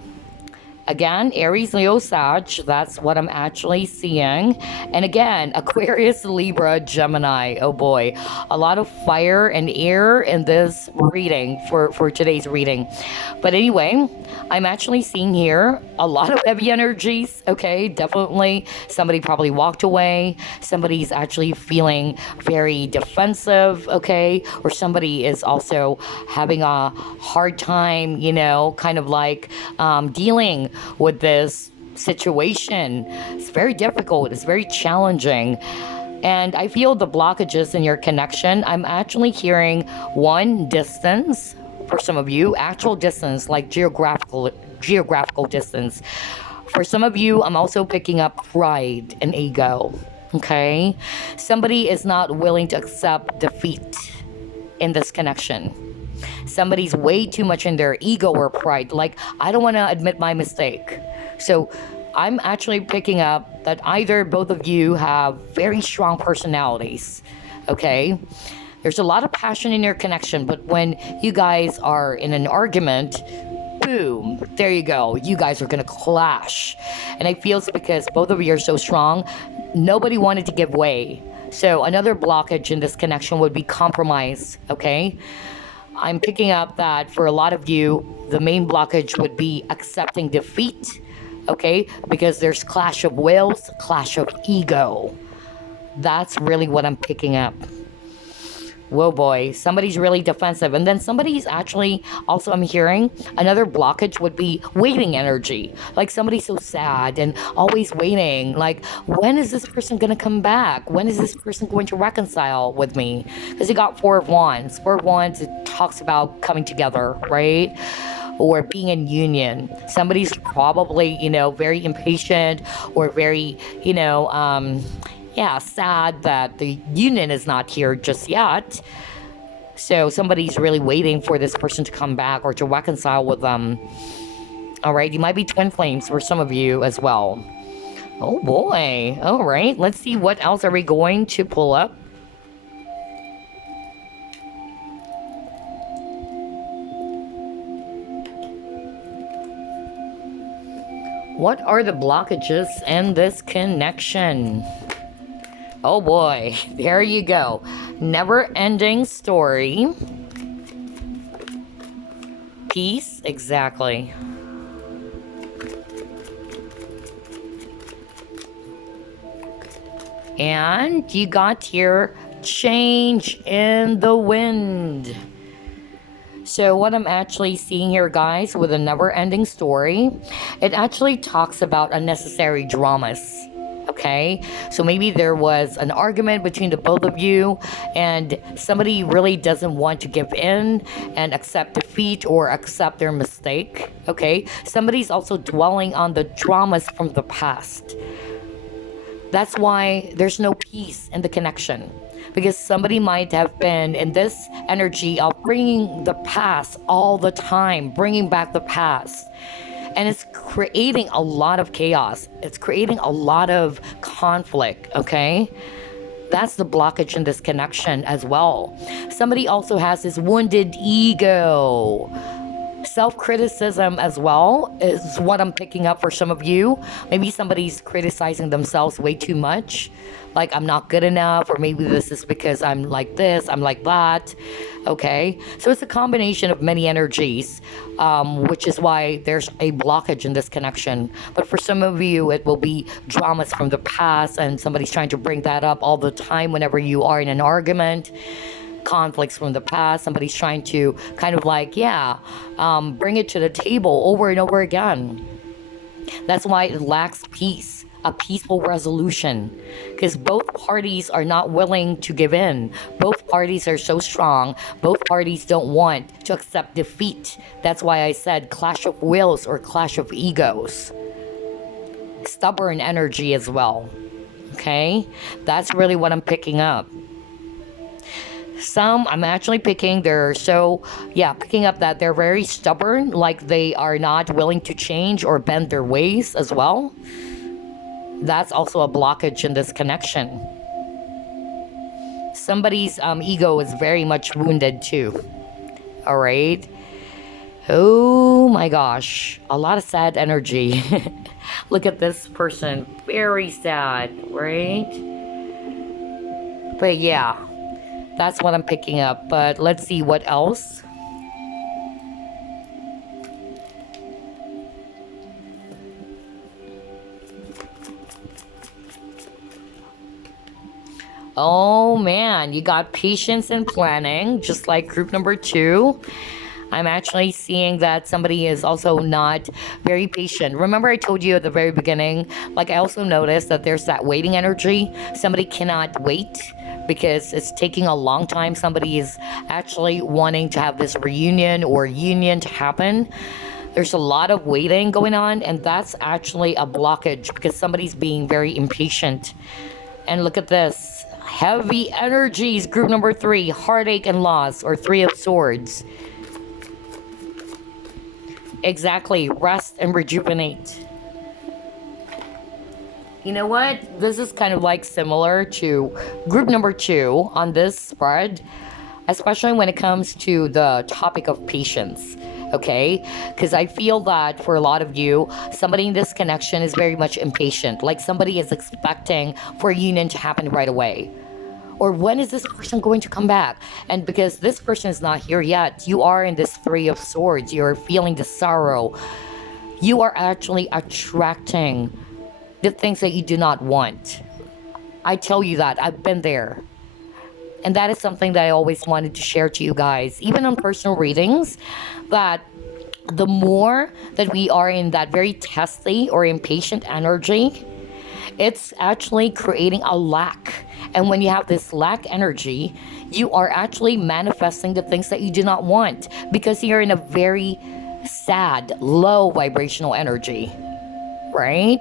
again, Aries, Leo, Sag, that's what I'm actually seeing. And again, Aquarius, Libra, Gemini. Oh boy, a lot of fire and air in this reading for today's reading. But anyway, I'm actually seeing here a lot of heavy energies. Okay, definitely somebody probably walked away. Somebody's actually feeling very defensive, okay? Or somebody is also having a hard time, you know, kind of like dealing with this situation. It's very difficult. It's very challenging. And I feel the blockages in your connection. I'm actually hearing one, distance for some of you, actual distance, like geographical distance. For some of you, I'm also picking up pride and ego. Okay? Somebody is not willing to accept defeat in this connection. Somebody's way too much in their ego or pride. Like, I don't want to admit my mistake. So I'm actually picking up that either both of you have very strong personalities. Okay? There's a lot of passion in your connection, but when you guys are in an argument, boom, there you go. You guys are going to clash. And I feel it's because both of you are so strong, nobody wanted to give way. So another blockage in this connection would be compromise, okay? I'm picking up that for a lot of you, the main blockage would be accepting defeat, okay? Because there's clash of wills, clash of ego. That's really what I'm picking up. Whoa, boy, somebody's really defensive. And then somebody's actually, also I'm hearing, another blockage would be waiting energy. Like somebody's so sad and always waiting. Like, when is this person going to come back? When is this person going to reconcile with me? Because you got Four of Wands. Four of Wands, it talks about coming together, right? Or being in union. Somebody's probably, very impatient or very, sad that the union is not here just yet. So somebody's really waiting for this person to come back or to reconcile with them. All right, you might be twin flames for some of you as well. Oh boy. All right, let's see what else are we going to pull up. What are the blockages in this connection? Oh boy, there you go. Never-ending story. Peace, exactly. And you got here, change in the wind. So what I'm actually seeing here, guys, with a never-ending story, it actually talks about unnecessary dramas. Okay, so maybe there was an argument between the both of you and somebody really doesn't want to give in and accept defeat or accept their mistake. Okay, somebody's also dwelling on the dramas from the past. That's why there's no peace in the connection, because somebody might have been in this energy of bringing the past all the time, bringing back the past. And it's creating a lot of chaos. It's creating a lot of conflict, okay? That's the blockage in this connection as well. Somebody also has this wounded ego. Self-criticism as well is what I'm picking up for some of you. Maybe somebody's criticizing themselves way too much. Like, I'm not good enough, or maybe this is because I'm like this, I'm like that. Okay, so it's a combination of many energies, which is why there's a blockage in this connection. But for some of you, it will be dramas from the past, and somebody's trying to bring that up all the time whenever you are in an argument. Conflicts from the past, somebody's trying to kind of like, bring it to the table over and over again. That's why it lacks peace, a peaceful resolution, because both parties are not willing to give in. Both parties are so strong. Both parties don't want to accept defeat. That's why I said clash of wills or clash of egos. Stubborn energy as well. Okay? That's really what I'm picking up. Some I'm actually picking, picking up that they're very stubborn, like they are not willing to change or bend their ways as well. That's also a blockage in this connection. Somebody's ego is very much wounded too. All right. Oh my gosh, a lot of sad energy. Look at this person, very sad, right? But yeah, that's what I'm picking up. But let's see what else. Oh man, you got patience and planning, just like group number 2. I'm actually seeing that somebody is also not very patient. Remember, I told you at the very beginning, like I also noticed that there's that waiting energy. Somebody cannot wait because it's taking a long time. Somebody is actually wanting to have this reunion or union to happen. There's a lot of waiting going on, and that's actually a blockage because somebody's being very impatient. And look at this. Heavy energies, group number 3, heartache and loss, or 3 of swords. Exactly, rest and rejuvenate. You know what? This is kind of like similar to group number 2 on this spread, especially when it comes to the topic of patience. Okay, because I feel that for a lot of you, somebody in this connection is very much impatient. Like somebody is expecting for a union to happen right away. Or when is this person going to come back? And because this person is not here yet, you are in this 3 of swords. You're feeling the sorrow. You are actually attracting the things that you do not want. I tell you that. I've been there. And that is something that I always wanted to share to you guys, even on personal readings, that the more that we are in that very testy or impatient energy, it's actually creating a lack. And when you have this lack energy, you are actually manifesting the things that you do not want because you're in a very sad, low vibrational energy, right?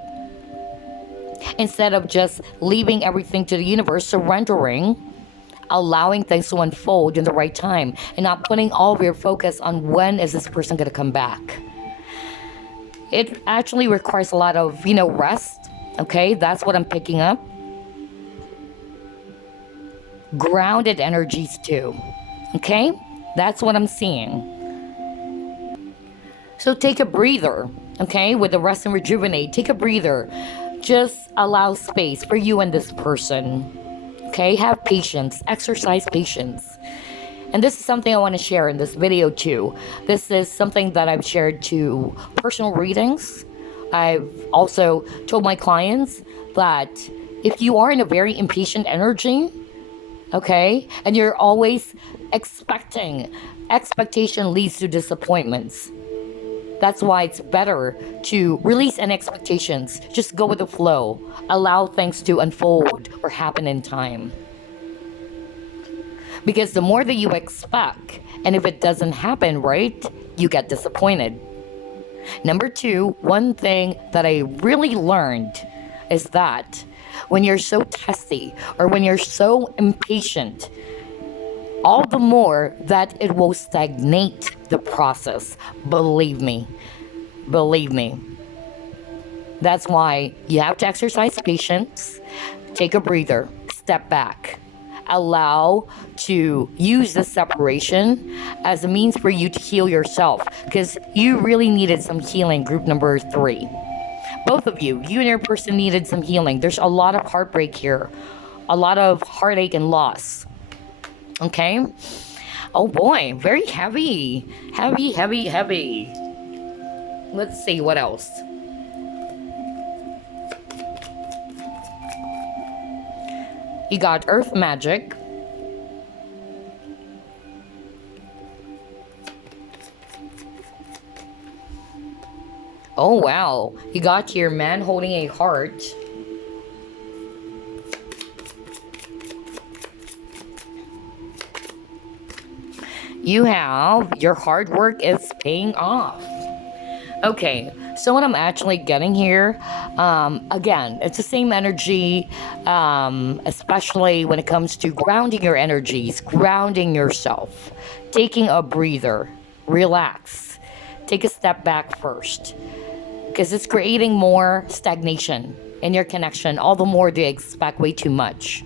Instead of just leaving everything to the universe, surrendering, allowing things to unfold in the right time and not putting all of your focus on when is this person going to come back. It actually requires a lot of, rest. Okay, that's what I'm picking up. Grounded energies too. Okay, that's what I'm seeing. So take a breather. Okay, with the rest and rejuvenate, take a breather. Just allow space for you and this person. Okay, have patience, exercise patience. And this is something I want to share in this video too. This is something that I've shared to personal readings. I've also told my clients that if you are in a very impatient energy, okay, and you're always expecting, expectation leads to disappointments. That's why it's better to release any expectations. Just go with the flow. Allow things to unfold or happen in time. Because the more that you expect, and if it doesn't happen, right, you get disappointed. Number 2, one thing that I really learned is that when you're so testy or when you're so impatient, all the more that it will stagnate the process. Believe me. That's why you have to exercise patience, take a breather, step back, allow to use the separation as a means for you to heal yourself, because you really needed some healing, group number 3. Both of you and your person needed some healing. There's a lot of heartbreak here, a lot of heartache and loss. Okay. Oh boy, very heavy. Heavy. Let's see what else. You got earth magic. Oh wow, you got your man holding a heart. You have your hard work is paying off. Okay, so what I'm actually getting here, again, it's the same energy, especially when it comes to grounding your energies, grounding yourself, taking a breather, relax, take a step back first, because it's creating more stagnation in your connection. All the more they expect way too much.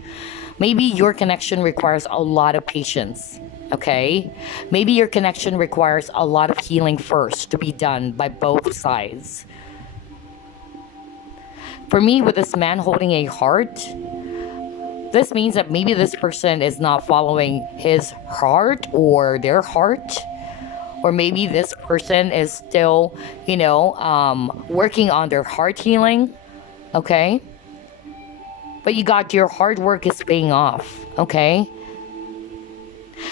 Maybe your connection requires a lot of patience. Okay, maybe your connection requires a lot of healing first to be done by both sides. For me, with this man holding a heart, this means that maybe this person is not following his heart or their heart, or maybe this person is still, working on their heart healing. Okay, but you got your hard work is paying off. Okay.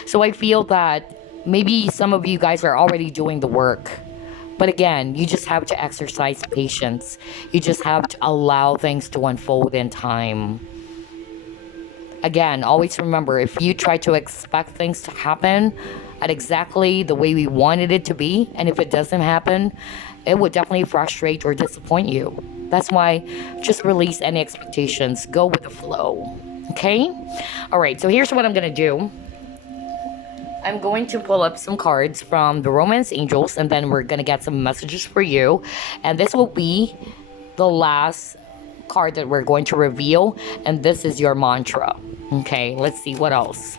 So I feel that Maybe some of you guys are already doing the work. But again, you just have to exercise patience. You just have to allow things to unfold in time. Again, always remember, if you try to expect things to happen at exactly the way we wanted it to be, and if it doesn't happen, it would definitely frustrate or disappoint you. That's why just release any expectations. Go with the flow. Okay? All right, so here's what I'm going to do. I'm going to pull up some cards from the Romance Angels, and then we're going to get some messages for you. And this will be the last card that we're going to reveal, and this is your mantra. Okay, let's see what else.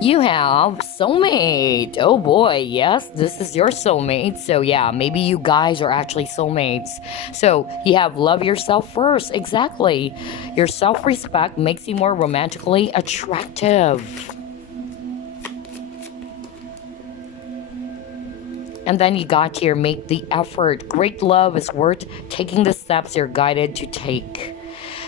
You have soulmate. Oh boy, yes, this is your soulmate. So yeah, maybe you guys are actually soulmates. So you have love yourself first. Exactly. Your self-respect makes you more romantically attractive. And then you got here, make the effort. Great love is worth taking the steps you're guided to take.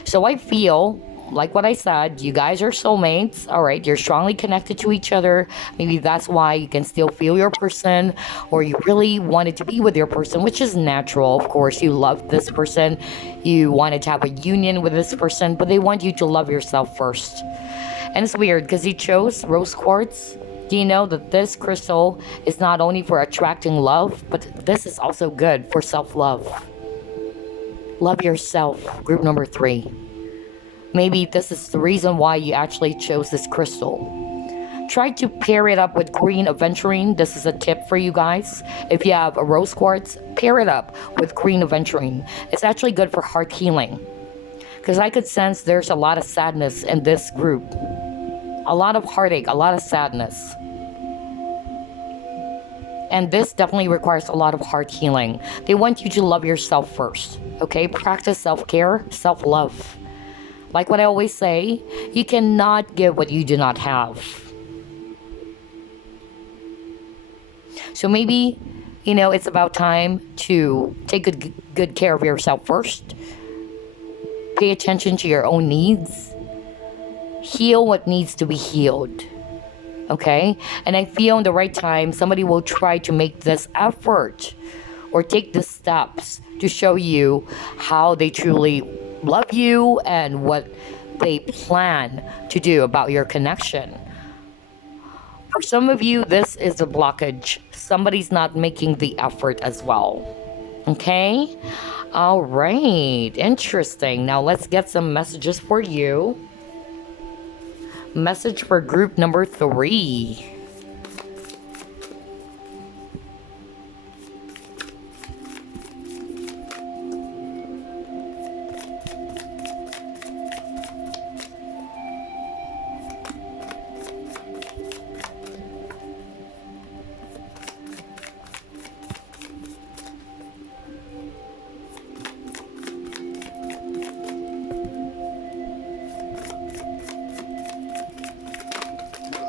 So I feel, like what I said, you guys are soulmates. All right, you're strongly connected to each other. Maybe that's why you can still feel your person, or you really wanted to be with your person, which is natural. Of course, you love this person. You wanted to have a union with this person, but they want you to love yourself first. And it's weird because he chose rose quartz. Do you know that this crystal is not only for attracting love, but this is also good for self-love. Love yourself, group number 3. Maybe this is the reason why you actually chose this crystal. Try to pair it up with green aventurine. This is a tip for you guys. If you have a rose quartz, pair it up with green aventurine. It's actually good for heart healing. Because I could sense there's a lot of sadness in this group. A lot of heartache, a lot of sadness. And this definitely requires a lot of heart healing. They want you to love yourself first. Okay? Practice self-care, self-love. Like what I always say, you cannot give what you do not have. So maybe, it's about time to take good care of yourself first. Pay attention to your own needs. Heal what needs to be healed. Okay? And I feel in the right time, somebody will try to make this effort or take the steps to show you how they truly love you and what they plan to do about your connection. For some of you, this is a blockage. Somebody's not making the effort as well. Okay? All right. Interesting. Now let's get some messages for you. Message for group number 3.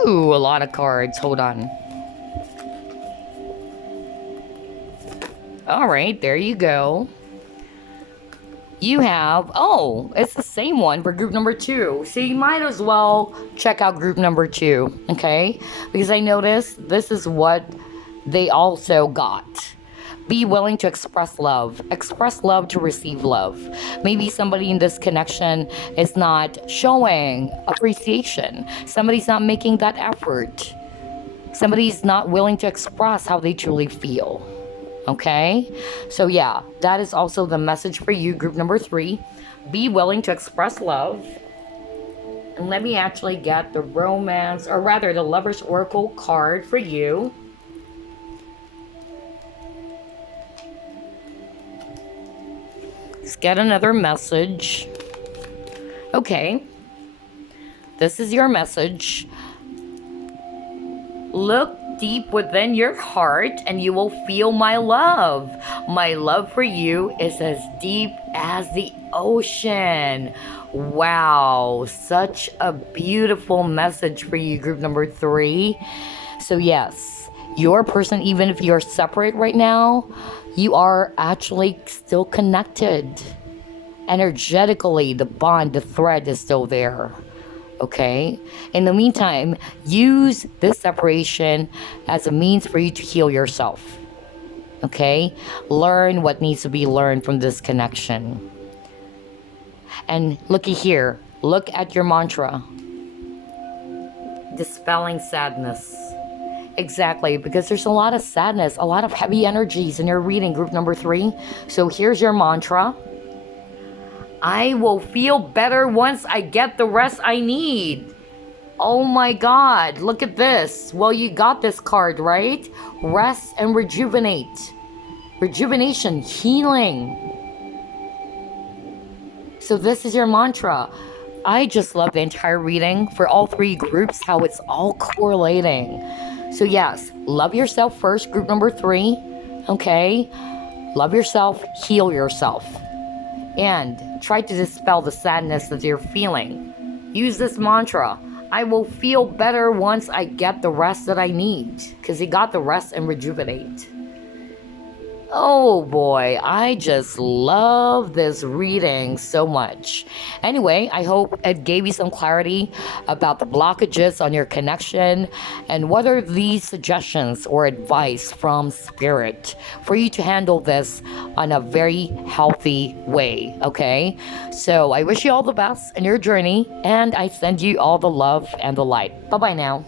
Ooh, a lot of cards. Hold on. All right, there you go. You have, it's the same one for group number 2. So you might as well check out group number 2, okay? Because I noticed this is what they also got. Be willing to express love. Express love to receive love. Maybe somebody in this connection is not showing appreciation. Somebody's not making that effort. Somebody's not willing to express how they truly feel. Okay? So yeah, that is also the message for you, group number 3. Be willing to express love. And let me actually get the romance, or rather the Lover's Oracle card for you. Let's get another message. Okay. This is your message. Look deep within your heart and you will feel my love. My love for you is as deep as the ocean. Wow. Such a beautiful message for you, group number 3. So yes, Your person, even if you're separate right now, you are actually still connected. Energetically, the bond, the thread is still there. Okay? In the meantime, use this separation as a means for you to heal yourself. Okay? Learn what needs to be learned from this connection. And looky here. Look at your mantra. Dispelling sadness. Exactly, because there's a lot of sadness, a lot of heavy energies in your reading, group number 3. So here's your mantra. I will feel better once I get the rest I need. Oh my God, look at this. Well, you got this card, right? Rest and rejuvenate. Rejuvenation, healing. So this is your mantra. I just love the entire reading for all 3 groups, how it's all correlating. So yes, love yourself first, group number 3. Okay? Love yourself, heal yourself. And try to dispel the sadness that you're feeling. Use this mantra. I will feel better once I get the rest that I need. Because you got the rest and rejuvenate. Oh boy, I just love this reading so much. Anyway, I hope it gave you some clarity about the blockages on your connection and what are these suggestions or advice from Spirit for you to handle this on a very healthy way, okay? So I wish you all the best in your journey and I send you all the love and the light. Bye-bye now.